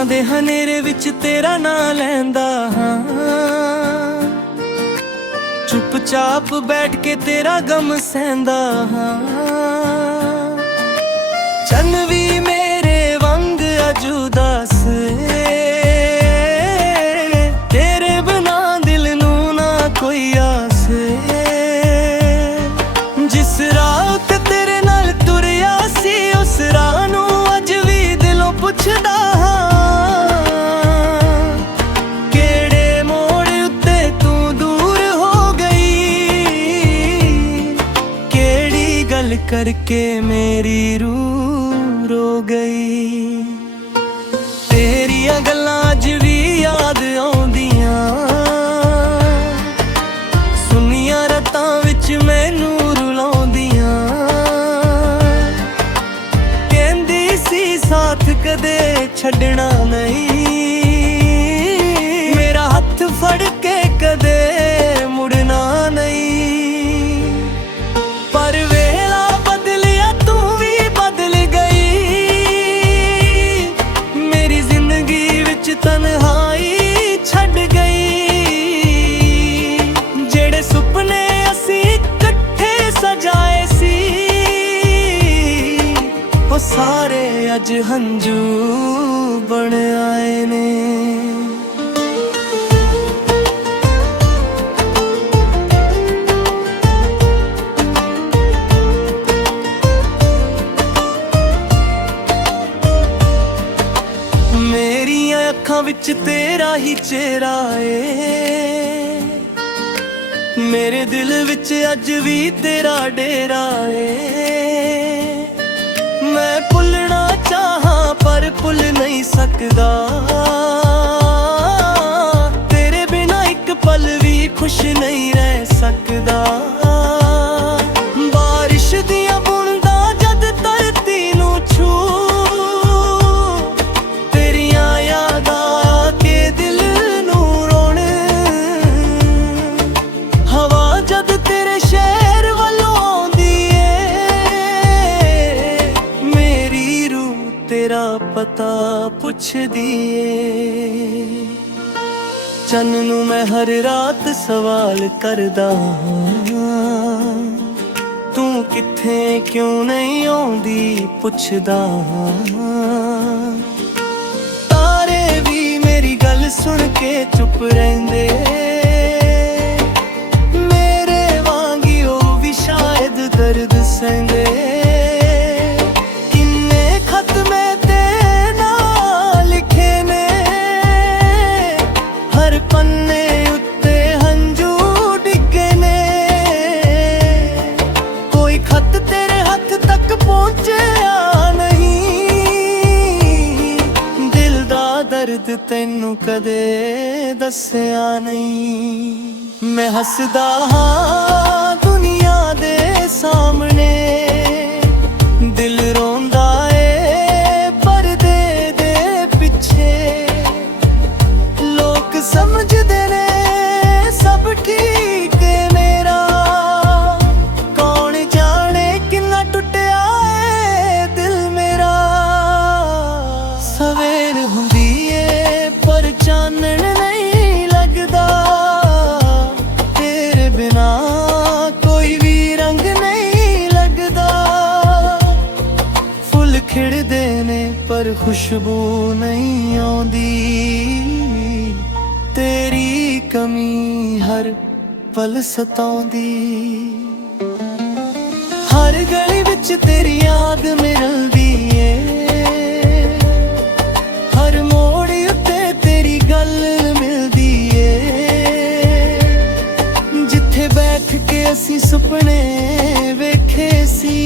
ਰਾਤਾਂ ਦੇ ਹਨੇਰੇ ਵਿੱਚ ਤੇਰਾ ਨਾਂ ਲੈਂਦਾ ਹਾਂ, ਚੁੱਪਚਾਪ ਬੈਠ ਕੇ ਤੇਰਾ ਗਮ ਸਹਿੰਦਾ ਹਾਂ। ਚੰਨ ਵੀ ਮੇਰੇ ਵਾਂਗ ਅੱਜ ਉਦਾਸ ਏ, ਤੇਰੇ ਬਿਨਾਂ ਦਿਲ ਨੂੰ ਨਾ ਕੋਈ ਆਸ ਏ। ਜਿਸ ਰਾਹ ਤੇ ਤੇਰੇ ਨਾਲ ਤੁਰਿਆ ਸੀ ਉਸ ਰਾਹ ਨੂੰ ਅੱਜ ਵੀ ਦਿਲੋਂ ਪੁੱਛਦਾ ਹਾਂ, ਕਿਹੜੇ ਮੋੜ ਉੱਤੇ ਤੂੰ ਦੂਰ ਹੋ ਗਈ, ਕਿਹੜੀ ਗੱਲ ਕਰਕੇ ਮੇਰੀ ਰੂਹ ਰੋ ਗਈ। ਤੇਰੀਆਂ ਗੱਲਾਂ ਅੱਜ ਵੀ ਯਾਦ ਆਉਂਦੀਆਂ, ਸੁੰਨੀਆਂ ਰਾਤਾਂ ਵਿੱਚ ਮੈਨੂੰ ਰੁਲਾਉਂਦੀਆਂ। ਕਹਿੰਦੀ ਸੀ ਸਾਥ ਕਦੇ ਛੱਡਣਾ ਨਹੀਂ, ਮੇਰਾ ਹੱਥ ਫੜ ਕੇ ਕਦੇ ਮੁੜਨਾ ਨਹੀਂ। ਪਰ ਵੇਲਾ ਬਦਲਿਆ ਤੂੰ ਵੀ ਬਦਲ ਗਈ, ਮੇਰੀ ਜ਼ਿੰਦਗੀ ਵਿੱਚ ਤਨਹਾਈ ਛੱਡ ਗਈ। ਜਿਹੜੇ ਸੁਪਨੇ ਅਸੀਂ ਇਕੱਠੇ ਸਜਾਏ ਸੀ ਉਹ ਸਾਰੇ ਅੱਜ ਹੰਝੂ ਬਣ ਆਏ ਨੇ। ਮੇਰੀਆਂ ਅੱਖਾਂ ਵਿੱਚ ਤੇਰਾ ਹੀ ਚਿਹਰਾ ਏ, ਮੇਰੇ ਦਿਲ ਵਿੱਚ ਅੱਜ ਵੀ ਤੇਰਾ ਡੇਰਾ ਏ। ਮੈਂ ਭੁੱਲਣਾ ਚਾਹਾਂ ਪਰ ਭੁੱਲ ਨਹੀਂ ਸਕਦਾ, ਤੇਰੇ ਬਿਨਾਂ ਇੱਕ ਪਲ ਵੀ ਖੁਸ਼ ਨਹੀਂ ਰਹਿ ਸਕਦਾ। ਬਾਰਿਸ਼ ਦੀਆਂ ਬੂੰਦਾਂ ਜਦ ਧਰਤੀ ਨੂੰ ਛੂ, ਤੇਰੀਆਂ ਯਾਦਾਂ ਕੇ ਦਿਲ ਨੂੰ ਰੋਣ। ਹਵਾ ਜਦ ਤੇਰੇ ਸ਼ਹਿਰ ਵੱਲੋਂ ਆਉਂਦੀ ਏ, ਮੇਰੀ ਰੂਹ ਤੇਰਾ ਪਤਾ ਪੁੱਛਦੀ ਏ। ਚੰਨ ਨੂੰ ਮੈਂ ਹਰ ਰਾਤ ਸਵਾਲ ਕਰਦਾ ਹਾਂ, ਤੂੰ ਕਿੱਥੇ ਕਿਉਂ ਨਹੀਂ ਆਉਂਦੀ ਪੁੱਛਦਾ ਹਾਂ। ਤਾਰੇ ਵੀ ਮੇਰੀ ਗੱਲ ਸੁਣ ਕੇ ਚੁੱਪ ਰਹਿੰਦੇ, ਮੇਰੇ ਵਾਂਗੀ ਉਹ ਵੀ ਸ਼ਾਇਦ ਦਰਦ ਸਹਿੰਦੇ। ਕਿੰਨੇ ਖਤ ਮੈਂ ਤੇ ਨਾਲ ਲਿਖੇ ਨੇ, ਹਰ ਪੰਨੇ ਉੱਤੇ ਹੰਝੂ ਡਿੱਗੇ ਨੇ। ਕੋਈ ਖਤ ਤੇਰੇ ਹੱਥ ਤੱਕ ਪਹੁੰਚਿਆ ਨਹੀਂ, ਦਿਲ ਦਾ ਦਰਦ ਤੈਨੂੰ ਕਦੇ ਦੱਸਿਆ ਨਹੀਂ। ਮੈਂ ਹੱਸਦਾ ਹਾਂ ਦੁਨੀਆ ਦੇ ਸਾਹਮਣੇ, ਦਿਲ ਰੋਂਦਾ ਏ ਪਰਦੇ ਦੇ ਪਿੱਛੇ। ਲੋਕ ਸਮਝਦੇ ਨੇ ਸਭ ਠੀਕ ਏ ਮੇਰਾ, ਕੌਣ ਜਾਣੇ ਕਿੰਨਾ ਟੁੱਟਿਆ ਏ ਦਿਲ ਮੇਰਾ। ਸਵੇਰ ਹੁੰਦੀ ਏ ਪਰ ਚਾਨਣ ਨਹੀਂ ਲੱਗਦਾ, ਤੇਰੇ ਬਿਨਾ ਕੋਈ ਵੀ ਰੰਗ ਨਹੀਂ ਲੱਗਦਾ। ਫੁੱਲ ਖਿੜਦੇ ਨੇ ਪਰ ਖੁਸ਼ਬੂ ਨਹੀਂ ਆਉਂਦੀ, ਤੇਰੀ ਕਮੀ ਹਰ ਪਲ ਸਤਾਉਂਦੀ। ਹਰ ਗਲੀ ਵਿੱਚ ਤੇਰੀ ਯਾਦ ਮਿਲਦੀ ਏ, ਹਰ ਮੋੜ ਉੱਤੇ ਤੇਰੀ ਗੱਲ ਮਿਲਦੀ ਏ। ਜਿੱਥੇ ਬੈਠ ਕੇ ਅਸੀਂ ਸੁਪਨੇ ਵੇਖੇ ਸੀ,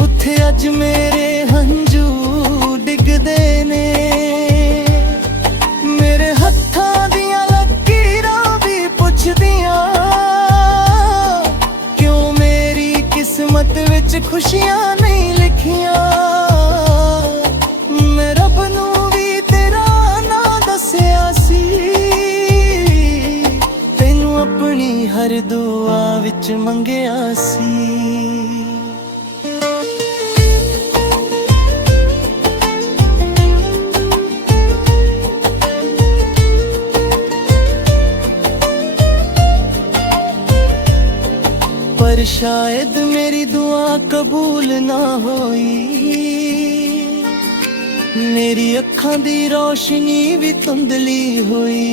ਉੱਥੇ ਅੱਜ ਮੇਰੇ ਹੰਝੂ ਡਿੱਗਦੇ ਨੇ। ਮੇਰੇ ਹੱਥਾਂ ਦੀਆਂ ਲਕੀਰਾਂ ਵੀ ਪੁੱਛਦੀਆਂ, ਕਿਉਂ ਮੇਰੀ ਕਿਸਮਤ ਵਿੱਚ ਖੁਸ਼ੀਆਂ ਨਹੀਂ ਲਿਖੀਆਂ। ਮੈਂ ਰੱਬ ਨੂੰ ਵੀ ਤੇਰਾ ਨਾਂ ਦੱਸਿਆ ਸੀ, ਤੈਨੂੰ ਆਪਣੀ ਹਰ ਦੁਆ ਵਿੱਚ ਮੰਗਿਆ ਸੀ। पर शायद मेरी दुआ कबूल ना होई। मेरी अखां दी रोशनी भी धुंधली होई।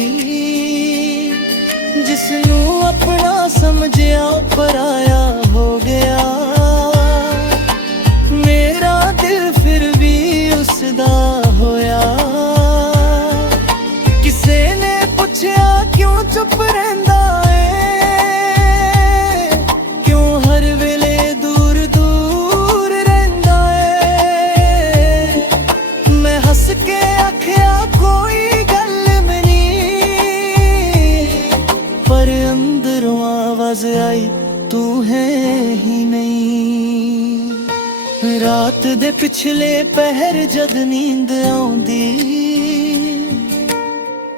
जिसनू अपना समझिया पराया हो गया। मेरा दिल फिर भी उसदा होया। किसे ने पुछया क्यों चुप रहिंदा है, क्यों हर वेले दूर दूर रहिंदा है। मैं हस के आखिया कोई गल नहीं, पर अंदरों आवाज आई तू है ही नहीं। रात दे पिछले पहर जद नींद आउंदी,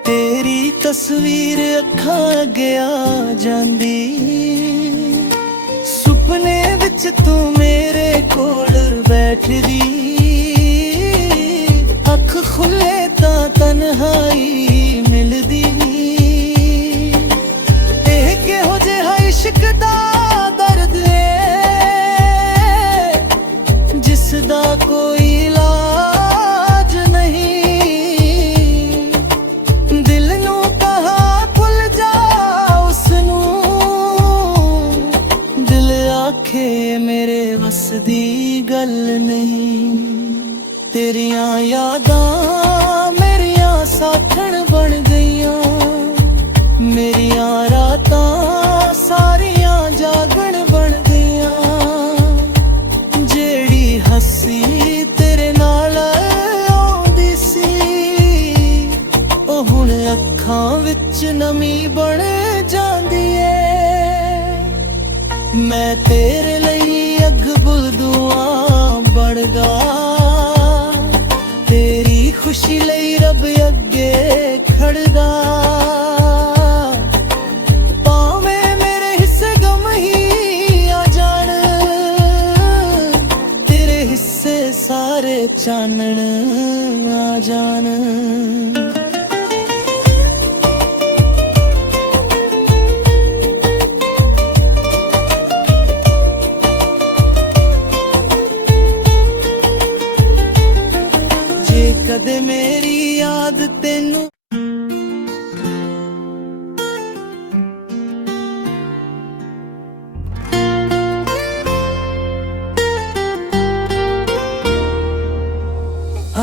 तेरी तस्वीर अखां अगे आ जांदी। सुपने विच तू मेरे कोल बैठदी, अख खुले तां तन्हाई मिलदी। एह किहो जिहा इश्क दा दर्द है, जिसदा कोई इलाज नहीं। दिल नू कहा भुल जा उसनू, दिल आखे मेरे वस दी गल नहीं। तेरियां यादां मेरियां साथण बन गईयां। मेरियां रातां सारियां जागण बन गईयां। जेड़ी हसी तेरे नाल आउंदी सी, ओ हुण अखां विच नमी बन जांदी ऐ। मैं तेरे लई अग बुलदुआं बन गा, तेरी खुशी लई रब अगे खड़दा। भावें मेरे हिस्से गम ही आ जान, तेरे हिस्से सारे चानण आ जान। जे कदे मेरी याद तेनू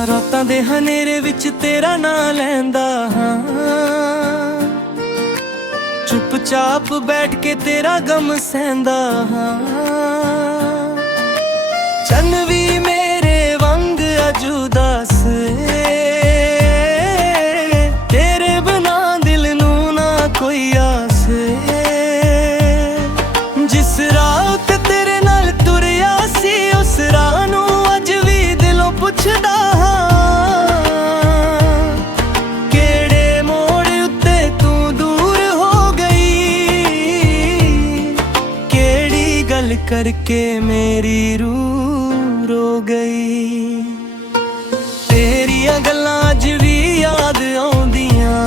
रातां दे हनेरे विच तेरा नां लैंदा हां। चुपचाप बैठ के तेरा गम सहंदा हां। चन भी मेरे वांग अजुदास है, तेरे बिना दिल नू ना कोई आस है। जिस राह ते तेरे नाल तुरिया सी, उस राह नू अज भी दिलों पुछदा हां। केड़े मोड़ उत्ते तू दूर हो गई, केड़ी गल करके मेरी रूह रो गई। तेरियां गल्लां अज भी याद आउंदियां,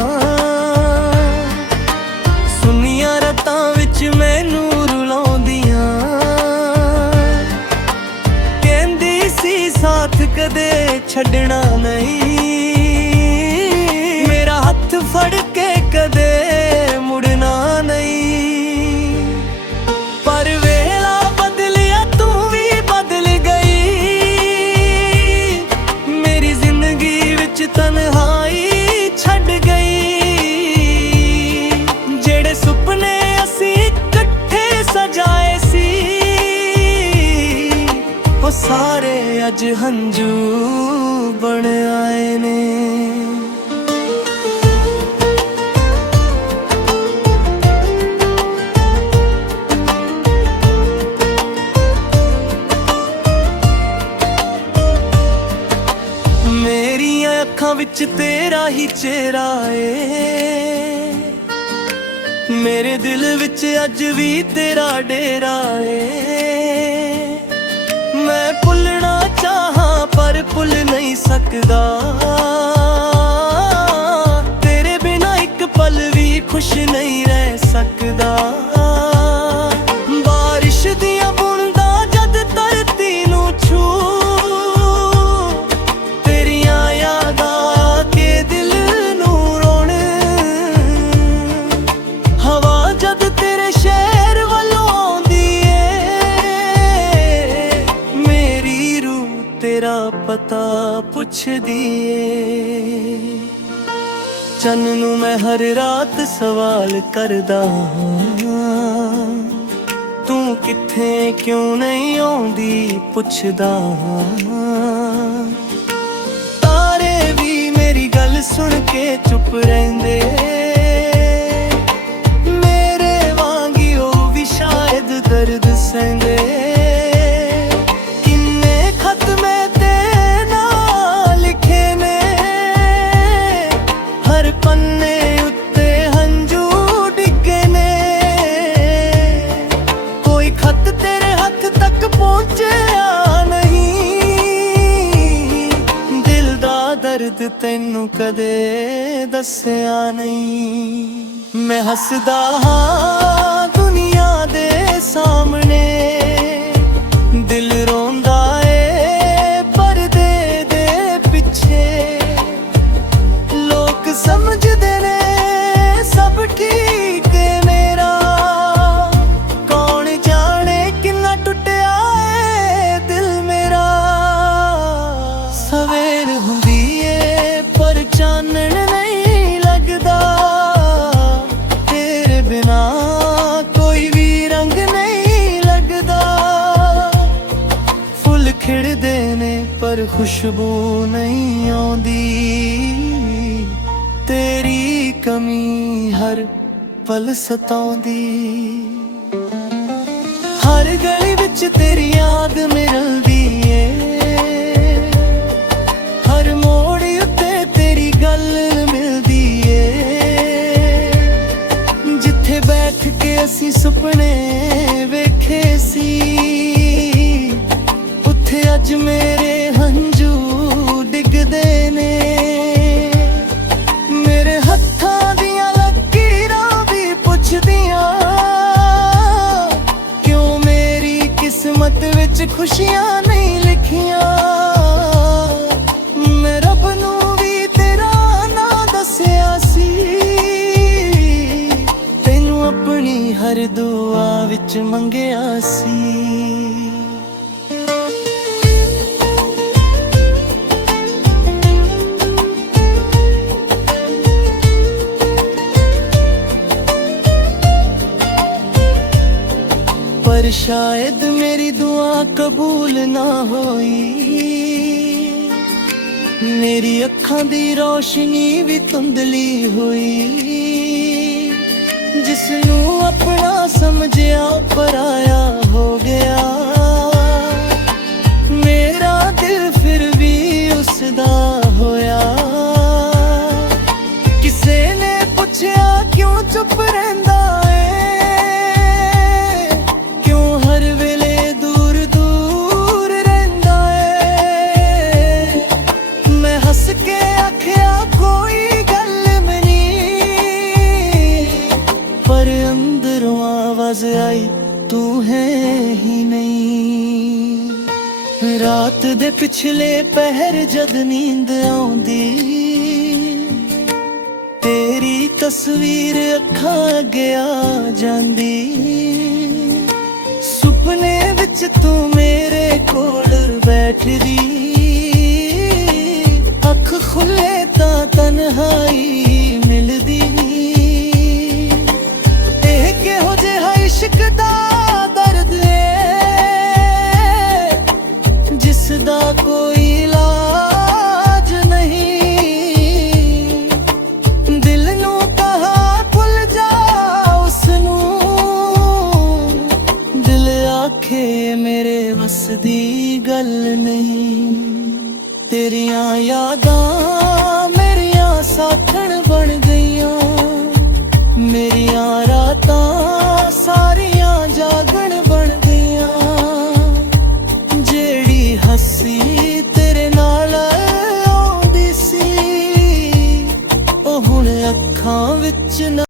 सुनियां रातां विच मैनू रुलाउंदियां। कहंदी सी साथ कदे छड्डना नहीं, मेरा हत्थ फड़ के कदे मुड़ना नहीं। पर वेला बदलिया तू भी बदल गई, मेरी जिंदगी विच तन्हाई छड़ गई। जेड़े सुपने असी इकट्ठे सजाए सी, वो सारे अज हंजू बन आए ने। मेरियां अखां विच तेरा ही चेहरा है, मेरे दिल विच अज भी तेरा डेरा है। मैं भुलना चाहां पर भुल नहीं सकदा, तेरे बिना एक पल भी खुश नहीं रह सकदा। बारिश ਪੁੱਛਦੀ ਏ। ਚੰਨ ਨੂੰ ਮੈਂ ਹਰ ਰਾਤ ਸਵਾਲ ਕਰਦਾ ਹਾਂ, ਤੂੰ ਕਿੱਥੇ ਕਿਉਂ ਨਹੀਂ ਆਉਂਦੀ ਪੁੱਛਦਾ ਹਾਂ। ਤਾਰੇ ਵੀ ਮੇਰੀ ਗੱਲ ਸੁਣ ਕੇ ਚੁੱਪ ਰਹਿੰਦੇ, ਮੇਰੇ ਵਾਂਗੀ ਉਹ ਵੀ ਸ਼ਾਇਦ ਦਰਦ ਸਹਿੰਦੇ। ਕਿੰਨੇ ਖਤ ਮੈਂ ਤੇ ਨਾਲ ਲਿਖੇ ਨੇ, ਹਰ ਪੰਨੇ ਉੱਤੇ ਹੰਝੂ ਡਿੱਗੇ ਨੇ। ਕੋਈ ਖਤ ਤੇਰੇ ਹੱਥ ਤੱਕ ਪਹੁੰਚਿਆ ਨਹੀਂ, ਦਿਲ ਦਾ ਦਰਦ ਤੈਨੂੰ ਕਦੇ ਦੱਸਿਆ ਨਹੀਂ। ਮੈਂ ਹੱਸਦਾ ਹਾਂ ਦੁਨੀਆ ਦੇ ਸਾਹਮਣੇ, ਦਿਲ ਰੋਂਦਾ ਏ ਪਰਦੇ ਦੇ ਪਿੱਛੇ। ਲੋਕ ਸਮਝਦੇ ਨੇ ਸਭ ਠੀਕ ਏ ਮੇਰਾ, ਕੌਣ ਜਾਣੇ ਕਿੰਨਾ ਟੁੱਟਿਆ ਏ ਦਿਲ ਮੇਰਾ। ਸਵੇਰ ਹੁੰਦੀ ਏ ਪਰ ਚਾਨਣ ਨਹੀਂ ਲੱਗਦਾ, ਤੇਰੇ ਬਿਨਾ ਕੋਈ ਵੀ ਰੰਗ ਨਹੀਂ ਲੱਗਦਾ। ਫੁੱਲ ਖਿੜਦੇ ਨੇ ਪਰ ਖੁਸ਼ਬੂ ਨਹੀਂ ਆਉਂਦੀ, ਤੇਰੀ ਕਮੀ ਹਰ ਪਲ ਸਤਾਉਂਦੀ। ਹਰ ਗਲੀ ਵਿੱਚ ਤੇਰੀ ਯਾਦ ਮਿਲਦੀ ਏ, ਹਰ ਮੋੜ ਉੱਤੇ ਤੇਰੀ ਗੱਲ ਮਿਲਦੀ ਏ। ਜਿੱਥੇ ਬੈਠ ਕੇ ਅਸੀਂ ਸੁਪਨੇ ਵੇਖੇ ਸੀ, ਉੱਥੇ ਅੱਜ ਮੇਰੇ ਹੰਝੂ ਡਿੱਗਦੇ ਨੇ। ਮੇਰੇ ਹੱਥਾਂ ਦੀਆਂ ਲਕੀਰਾਂ ਵੀ ਪੁੱਛਦੀਆਂ, ਕਿਉਂ ਮੇਰੀ ਕਿਸਮਤ ਵਿੱਚ ਖੁਸ਼ੀਆਂ ਨਹੀਂ ਲਿਖੀਆਂ। ਮੈਂ ਰੱਬ ਨੂੰ ਵੀ ਤੇਰਾ ਨਾਂ ਦੱਸਿਆ ਸੀ, ਤੈਨੂੰ ਆਪਣੀ ਹਰ ਦੁਆ ਵਿੱਚ ਮੰਗਿਆ ਸੀ। पर शायद मेरी दुआ कबूल ना होई, मेरी अखां दी रोशनी भी धुंधली होई। जिसनू अपना समझिया पराया हो गया, मेरा दिल फिर भी उसदा होया। किसे ने पुछया क्यों चुप रहिंदा है, के आख्या कोई गल मनी, पर अंदरों आवाज आई तू है ही नहीं। रात दे पिछले पहर जद नींद आउंदी, तेरी तस्वीर अखां अगे आ जांदी। सुपने विच तू मेरे कोल बैठदी, अख खुले ता तन्हाई मिलदी। एह किहो जिहा इश्क दा दर्द है, जिसदा कोई इलाज नहीं। दिल नू कहा भुल जा उसनू, दिल आखे मेरे वस दी गल नहीं। तेरियां यादां मेरियां साथण बन गईयां, मेरियां रातां सारियां जागण बन गईयां। जेड़ी हसी तेरे नाल आउंदी सी, ओ हुण अखां विच